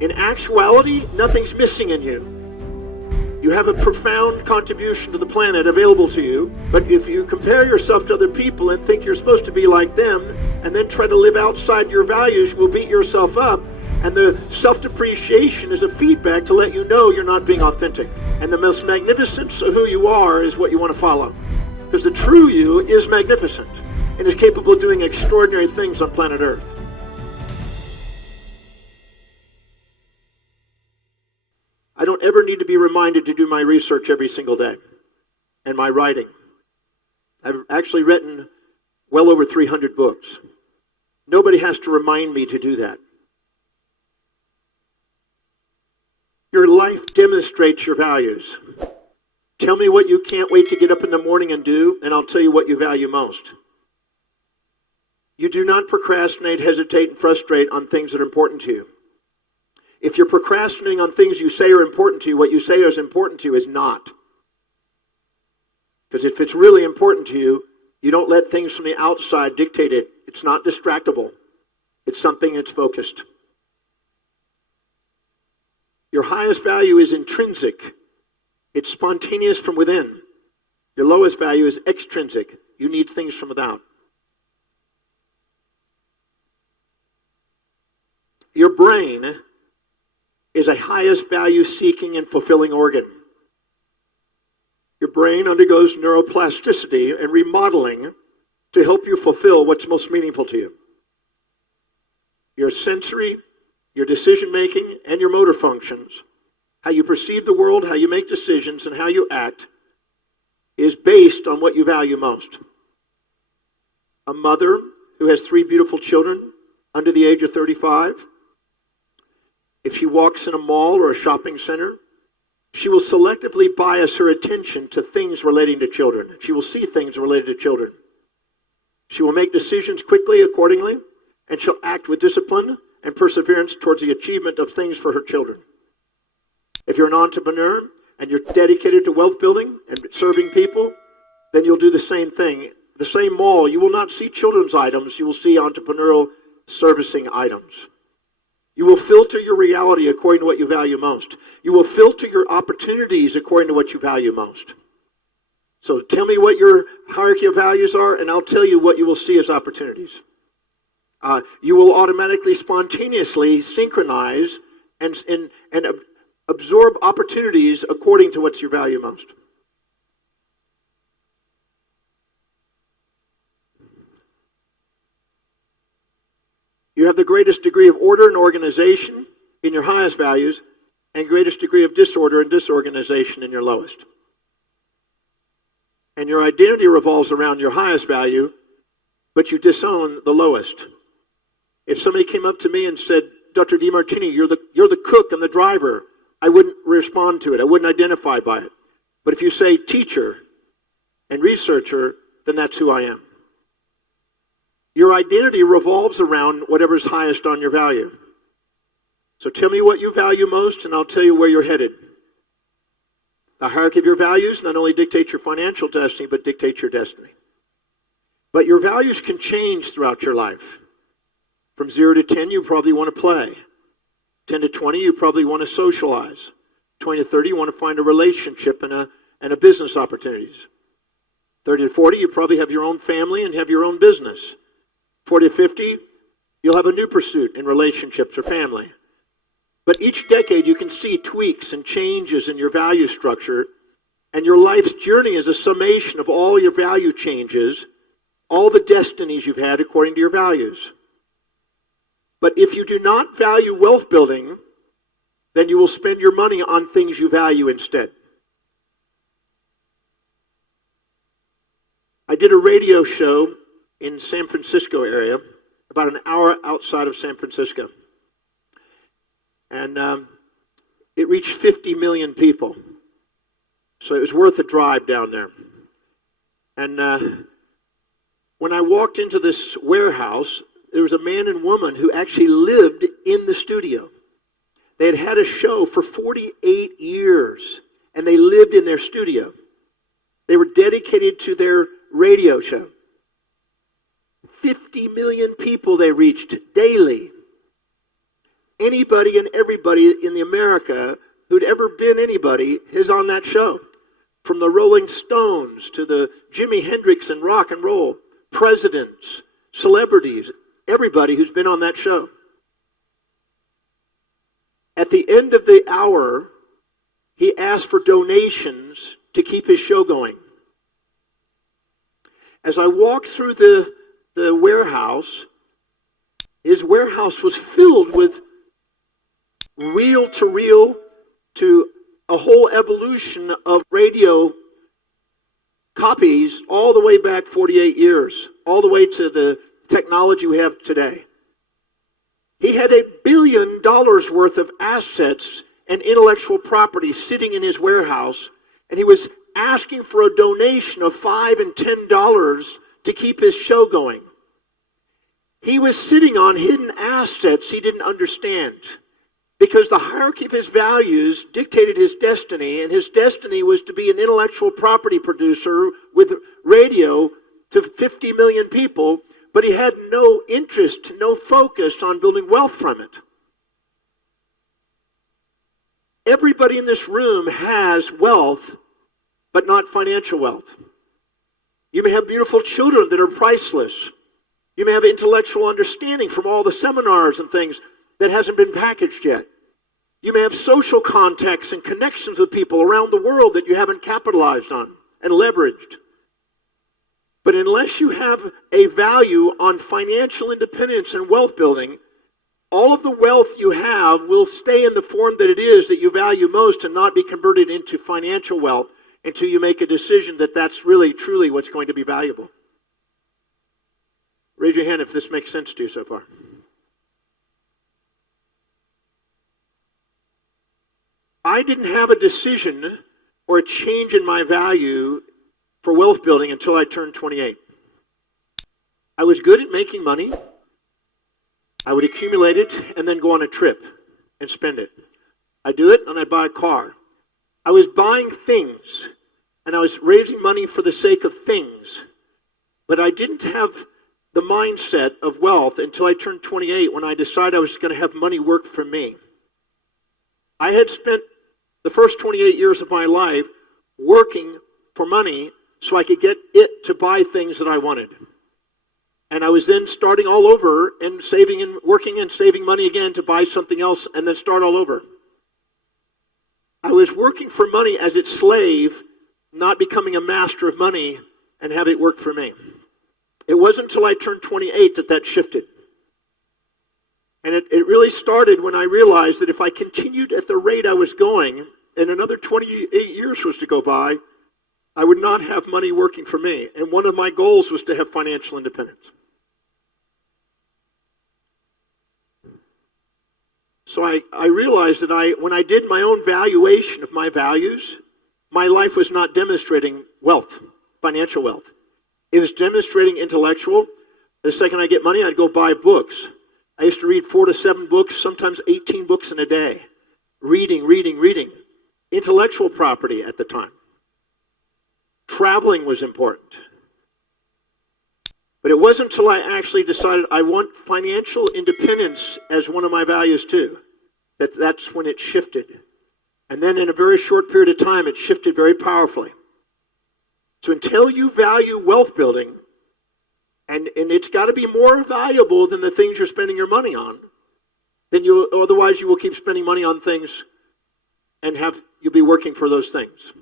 In actuality, nothing's missing in you. You have a profound contribution to the planet available to you, but if you compare yourself to other people and think you're supposed to be like them, and then try to live outside your values, you will beat yourself up. And the self-depreciation is a feedback to let you know you're not being authentic. And the most magnificence of who you are is what you want to follow. Because the true you is magnificent and is capable of doing extraordinary things on planet Earth. I don't ever need to be reminded to do my research every single day and my writing. I've actually written well over 300 books. Nobody has to remind me to do that. Your life demonstrates your values. Tell me what you can't wait to get up in the morning and do, and I'll tell you what you value most. You do not procrastinate, hesitate, and frustrate on things that are important to you. If you're procrastinating on things you say are important to you, what you say is important to you is not. Because if it's really important to you, you don't let things from the outside dictate it. It's not distractible. It's something that's focused. Your highest value is intrinsic. It's spontaneous from within. Your lowest value is extrinsic. You need things from without. Your brain is a highest value seeking and fulfilling organ. Your brain undergoes neuroplasticity and remodeling to help you fulfill what's most meaningful to you. Your sensory, your decision-making, and your motor functions, how you perceive the world, how you make decisions, and how you act, is based on what you value most. A mother who has 3 beautiful children under the age of 35, if she walks in a mall or a shopping center, she will selectively bias her attention to things relating to children. She will see things related to children. She will make decisions quickly accordingly, and she'll act with discipline and perseverance towards the achievement of things for her children. If you're an entrepreneur and you're dedicated to wealth building and serving people, then you'll do the same thing. The same mall, you will not see children's items, you will see entrepreneurial servicing items. You will filter your reality according to what you value most. You will filter your opportunities according to what you value most. So tell me what your hierarchy of values are, and I'll tell you what you will see as opportunities. You will automatically, spontaneously synchronize and absorb opportunities according to what you value most. You have the greatest degree of order and organization in your highest values, and greatest degree of disorder and disorganization in your lowest. And your identity revolves around your highest value, but you disown the lowest. If somebody came up to me and said, Dr. Demartini, you're the cook and the driver, I wouldn't respond to it. I wouldn't identify by it. But if you say teacher and researcher, then that's who I am. Your identity revolves around whatever's highest on your value. So tell me what you value most, and I'll tell you where you're headed. The hierarchy of your values not only dictates your financial destiny, but dictates your destiny. But your values can change throughout your life. From 0 to 10, you probably want to play. 10 to 20, you probably want to socialize. 20 to 30, you want to find a relationship and a business opportunities. 30 to 40, you probably have your own family and have your own business. 40 to 50, you'll have a new pursuit in relationships or family. But each decade you can see tweaks and changes in your value structure, and your life's journey is a summation of all your value changes, all the destinies you've had according to your values. But if you do not value wealth building, then you will spend your money on things you value instead. I did a radio show in San Francisco area, about an hour outside of San Francisco. And it reached 50 million people. So it was worth a drive down there. And when I walked into this warehouse, there was a man and woman who actually lived in the studio. They had had a show for 48 years, and they lived in their studio. They were dedicated to their radio show. 50 million people they reached daily. Anybody and everybody in the America who'd ever been anybody is on that show. From the Rolling Stones to the Jimi Hendrix and rock and roll, presidents, celebrities, everybody who's been on that show. At the end of the hour, he asked for donations to keep his show going. As I walked through the warehouse, his warehouse was filled with reel to a whole evolution of radio copies all the way back 48 years, all the way to the technology we have today. He had $1 billion worth of assets and intellectual property sitting in his warehouse, and he was asking for a donation of $5 and $10 to keep his show going. He was sitting on hidden assets he didn't understand, because the hierarchy of his values dictated his destiny, and his destiny was to be an intellectual property producer with radio to 50 million people, but he had no interest, no focus on building wealth from it. Everybody in this room has wealth, but not financial wealth. You may have beautiful children that are priceless. You may have intellectual understanding from all the seminars and things that hasn't been packaged yet. You may have social contacts and connections with people around the world that you haven't capitalized on and leveraged. But unless you have a value on financial independence and wealth building, all of the wealth you have will stay in the form that it is that you value most and not be converted into financial wealth until you make a decision that that's really, truly what's going to be valuable. Raise your hand if this makes sense to you so far. I didn't have a decision or a change in my value for wealth building until I turned 28. I was good at making money. I would accumulate it and then go on a trip and spend it. I'd do it and I'd buy a car. I was buying things and I was raising money for the sake of things, but I didn't have the mindset of wealth until I turned 28 when I decided I was going to have money work for me. I had spent the first 28 years of my life working for money so I could get it to buy things that I wanted. And I was then starting all over and saving and working and saving money again to buy something else and then start all over. I was working for money as its slave, not becoming a master of money and have it work for me. It wasn't until I turned 28 that shifted. And it really started when I realized that if I continued at the rate I was going and another 28 years was to go by, I would not have money working for me. And one of my goals was to have financial independence. So I realized that when I did my own valuation of my values, my life was not demonstrating wealth, financial wealth. It was demonstrating intellectual. The second I get money, I'd go buy books. I used to read 4 to 7 books, sometimes 18 books in a day. Reading. Intellectual property at the time. Traveling was important. But it wasn't until I actually decided I want financial independence as one of my values too, that's when it shifted. And then in a very short period of time, it shifted very powerfully. So until you value wealth building, and it's got to be more valuable than the things you're spending your money on, then otherwise you will keep spending money on things and you'll be working for those things.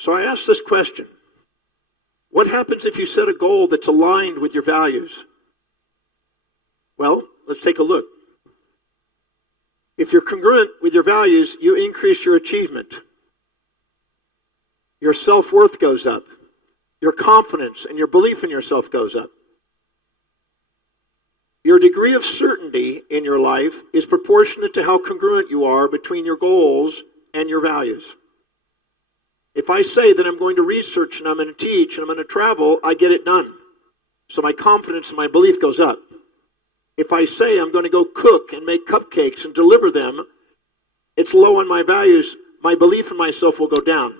So I asked this question. What happens if you set a goal that's aligned with your values? Well, let's take a look. If you're congruent with your values, you increase your achievement. Your self-worth goes up. Your confidence and your belief in yourself goes up. Your degree of certainty in your life is proportionate to how congruent you are between your goals and your values. If I say that I'm going to research and I'm going to teach and I'm going to travel, I get it done. So my confidence and my belief goes up. If I say I'm going to go cook and make cupcakes and deliver them, it's low on my values. My belief in myself will go down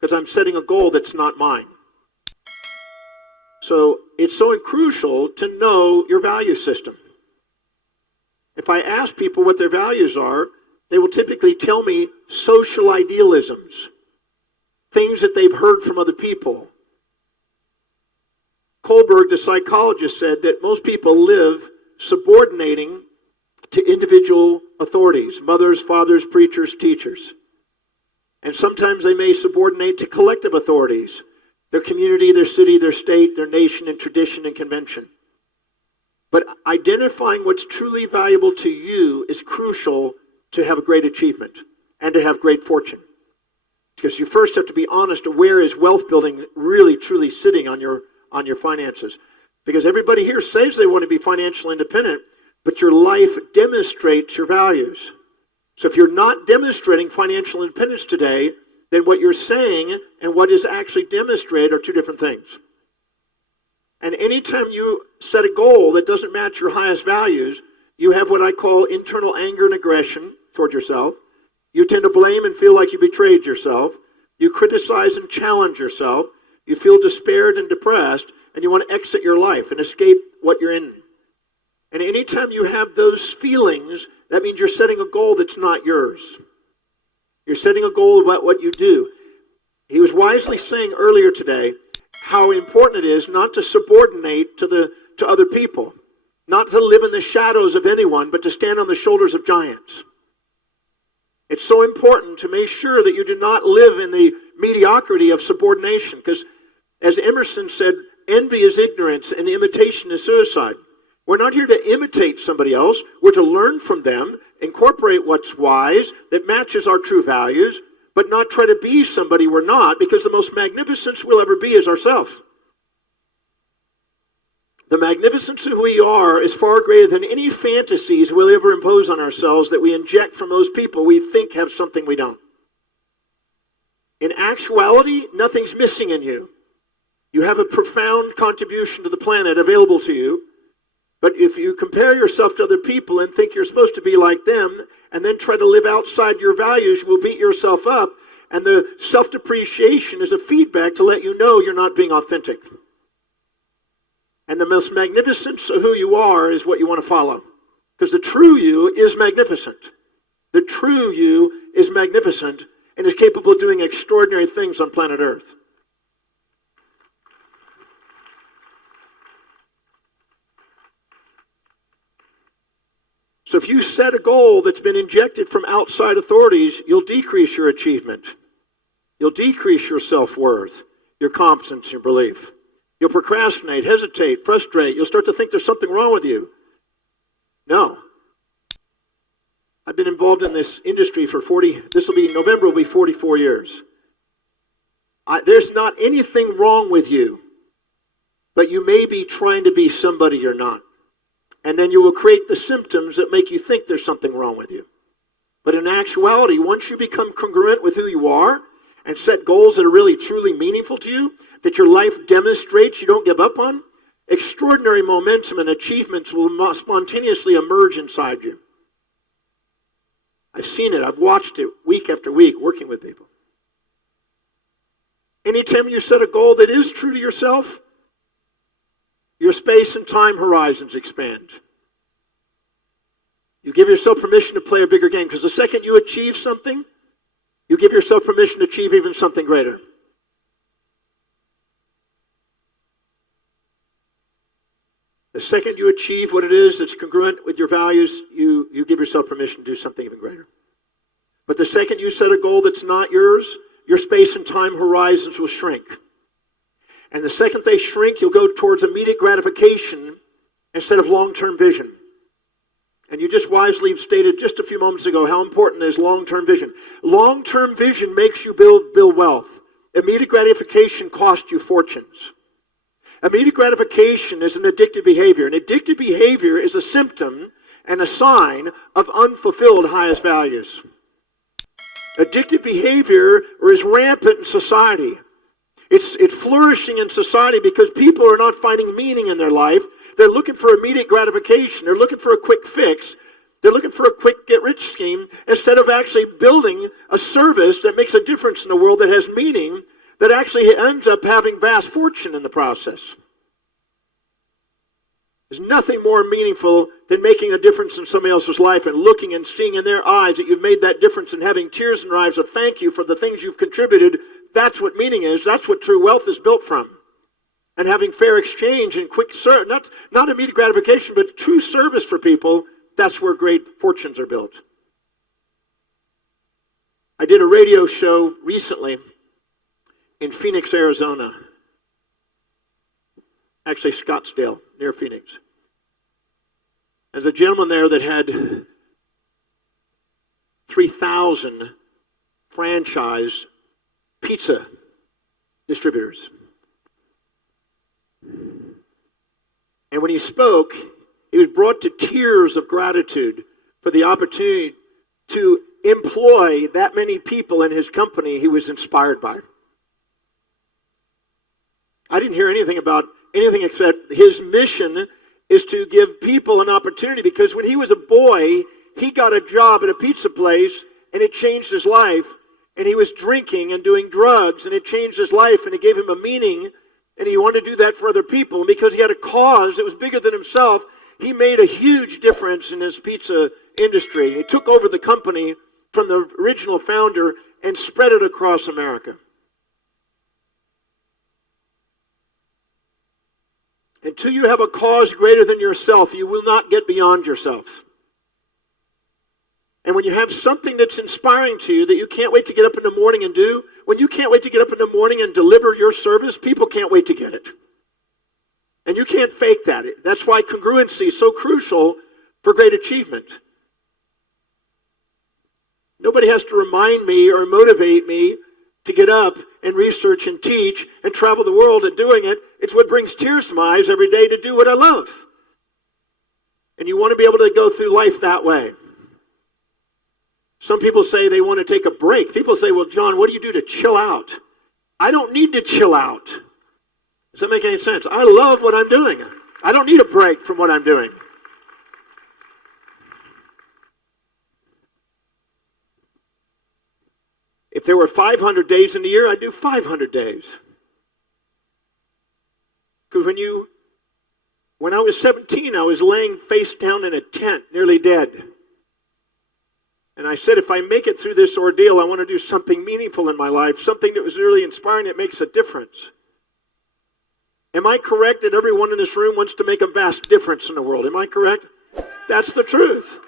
because I'm setting a goal that's not mine. So it's so crucial to know your value system. If I ask people what their values are, they will typically tell me social idealisms, things that they've heard from other people. Kohlberg, the psychologist, said that most people live subordinating to individual authorities, mothers, fathers, preachers, teachers. And sometimes they may subordinate to collective authorities, their community, their city, their state, their nation, and tradition and convention. But identifying what's truly valuable to you is crucial to have a great achievement and to have great fortune. Because you first have to be honest of where is wealth building really truly sitting on your finances. Because everybody here says they want to be financially independent, but your life demonstrates your values. So if you're not demonstrating financial independence today, then what you're saying and what is actually demonstrated are two different things. And anytime you set a goal that doesn't match your highest values, you have what I call internal anger and aggression toward yourself. You tend to blame and feel like you betrayed yourself. You criticize and challenge yourself. You feel despaired and depressed, and you want to exit your life and escape what you're in. And anytime you have those feelings, that means you're setting a goal that's not yours. You're setting a goal about what you do. He was wisely saying earlier today how important it is not to subordinate to other people, not to live in the shadows of anyone, but to stand on the shoulders of giants. It's so important to make sure that you do not live in the mediocrity of subordination, because as Emerson said, envy is ignorance and imitation is suicide. We're not here to imitate somebody else. We're to learn from them, incorporate what's wise that matches our true values, but not try to be somebody we're not, because the most magnificence we'll ever be is ourselves. The magnificence of who we are is far greater than any fantasies we'll ever impose on ourselves that we inject from those people we think have something we don't. In actuality, nothing's missing in you. You have a profound contribution to the planet available to you. But if you compare yourself to other people and think you're supposed to be like them, and then try to live outside your values, you will beat yourself up. And the self-depreciation is a feedback to let you know you're not being authentic. And the most magnificence of who you are is what you want to follow. Because the true you is magnificent. The true you is magnificent and is capable of doing extraordinary things on planet Earth. So if you set a goal that's been injected from outside authorities, you'll decrease your achievement. You'll decrease your self-worth, your confidence, your belief. You'll procrastinate, hesitate, frustrate. You'll start to think there's something wrong with you. No. I've been involved in this industry for November will be 44 years. There's not anything wrong with you, but you may be trying to be somebody you're not. And then you will create the symptoms that make you think there's something wrong with you. But in actuality, once you become congruent with who you are and set goals that are really truly meaningful to you, that your life demonstrates you don't give up on, extraordinary momentum and achievements will spontaneously emerge inside you. I've seen it. I've watched it week after week working with people. Anytime you set a goal that is true to yourself, your space and time horizons expand. You give yourself permission to play a bigger game, because the second you achieve something, you give yourself permission to achieve even something greater. The second you achieve what it is that's congruent with your values, you give yourself permission to do something even greater. But the second you set a goal that's not yours, your space and time horizons will shrink. And the second they shrink, you'll go towards immediate gratification instead of long-term vision. And you just wisely stated just a few moments ago how important is long-term vision. Long-term vision makes you build wealth. Immediate gratification costs you fortunes. Immediate gratification is an addictive behavior. An addictive behavior is a symptom and a sign of unfulfilled highest values. Addictive behavior is rampant in society. It's flourishing in society because people are not finding meaning in their life. They're looking for immediate gratification. They're looking for a quick fix. They're looking for a quick get-rich scheme instead of actually building a service that makes a difference in the world, that has meaning, that actually ends up having vast fortune in the process. There's nothing more meaningful than making a difference in somebody else's life and looking and seeing in their eyes that you've made that difference and having tears in their eyes of thank you for the things you've contributed. That's what meaning is. That's what true wealth is built from. And having fair exchange and quick service, not immediate gratification, but true service for people, that's where great fortunes are built. I did a radio show recently in Phoenix, Arizona. Actually, Scottsdale, near Phoenix. There's a gentleman there that had 3,000 franchise pizza distributors. And when he spoke, he was brought to tears of gratitude for the opportunity to employ that many people in his company he was inspired by. I didn't hear anything about anything except his mission is to give people an opportunity, because when he was a boy, he got a job at a pizza place and it changed his life, and he was drinking and doing drugs and it changed his life and it gave him a meaning, and he wanted to do that for other people. And because he had a cause that was bigger than himself, he made a huge difference in his pizza industry. He took over the company from the original founder and spread it across America. Until you have a cause greater than yourself, you will not get beyond yourself. And when you have something that's inspiring to you that you can't wait to get up in the morning and do, when you can't wait to get up in the morning and deliver your service, people can't wait to get it. And you can't fake that. That's why congruency is so crucial for great achievement. Nobody has to remind me or motivate me to get up and research and teach and travel the world and doing it. It's what brings tears to my eyes every day to do what I love. And you want to be able to go through life that way. Some people say they want to take a break. People say, well, John, what do you do to chill out? I don't need to chill out. Does that make any sense? I love what I'm doing. I don't need a break from what I'm doing. If there were 500 days in the year, I'd do 500 days. Because when I was 17, I was laying face down in a tent, nearly dead. And I said, if I make it through this ordeal, I want to do something meaningful in my life, something that was really inspiring, that makes a difference. Am I correct that everyone in this room wants to make a vast difference in the world? Am I correct? That's the truth.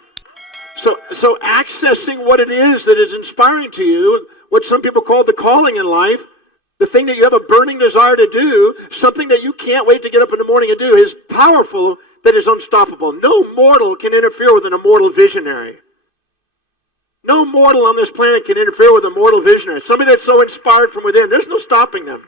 So accessing what it is that is inspiring to you, what some people call the calling in life, the thing that you have a burning desire to do, something that you can't wait to get up in the morning and do, is powerful, that is unstoppable. No mortal can interfere with an immortal visionary. No mortal on this planet can interfere with a mortal visionary. Somebody that's so inspired from within, there's no stopping them.